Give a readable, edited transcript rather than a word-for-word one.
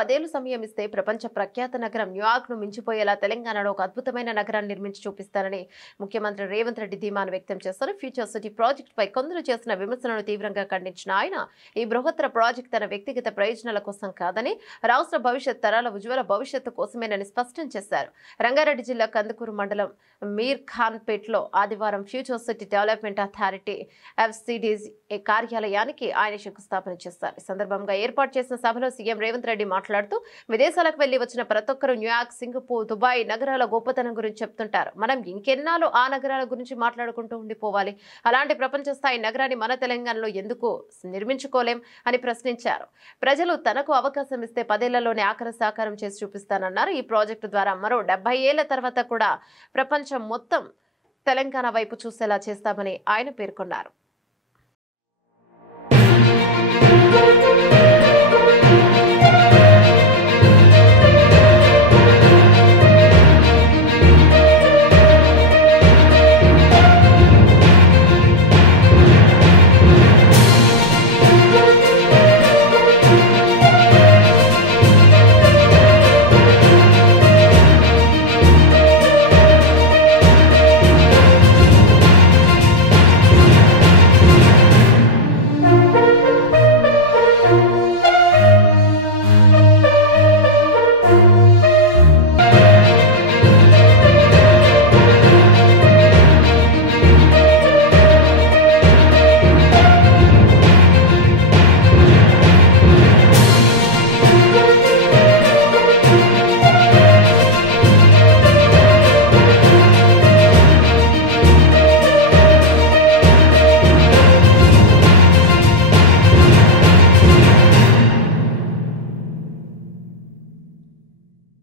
10 ఏళ్లు సమయం ఇస్తే ప్రపంచ ప్రఖ్యాత నగరం న్యూయార్క్ ను మించిపోయేలా తెలంగాణలో ఒక అద్భుతమైన నగరాన్ని నిర్మించి చూపిస్తానని ముఖ్యమంత్రి రేవంత్ రెడ్డి ధీమాను వ్యక్తం చేశారు. ఫ్యూచర్ సిటీ ప్రాజెక్టు పై కొందరు చేసిన విమర్శలను తీవ్రంగా ఖండించిన ఆయన ఈ బృహత్తర ప్రాజెక్టు తన వ్యక్తిగత ప్రయోజనాల కోసం కాదని రాష్ట్ర భవిష్యత్ తరాల ఉజ్వల భవిష్యత్తు కోసమేనని స్పష్టం చేశారు. రంగారెడ్డి జిల్లా కందుకూరు మండలం మీర్ ఖాన్ పేట్లో ఆదివారం future city development authority FCD's కార్యాలయానికి ఆయన శంకుస్థాపన చేశారు. ఈ సందర్భంగా ఏర్పాటు చేసిన సభలో సీఎం రేవంత్ రెడ్డి మాట్లాడుతూ విదేశాలకు వెళ్లి వచ్చిన ప్రతి ఒక్కరూ న్యూయార్క్, సింగపూర్, దుబాయ్ నగరాల గొప్పతనం గురించి చెప్తుంటారు. మనం ఇంకెన్నాళ్ళు ఆ నగరాల గురించి మాట్లాడుకుంటూ ఉండిపోవాలి. అలాంటి ప్రపంచ స్థాయి నగరాన్ని మన తెలంగాణలో ఎందుకు నిర్మించుకోలేం అని ప్రశ్నించారు. ప్రజలు తనకు అవకాశం ఇస్తే 10 ఏళ్లలోనే ఆఖరి సాకారం చేసి చూపిస్తానన్నారు. ఈ ప్రాజెక్టు ద్వారా మరో 70 ఏళ్ల తర్వాత కూడా ప్రపంచం మొత్తం తెలంగాణ వైపు చూసేలా చేస్తామని ఆయన పేర్కొన్నారు.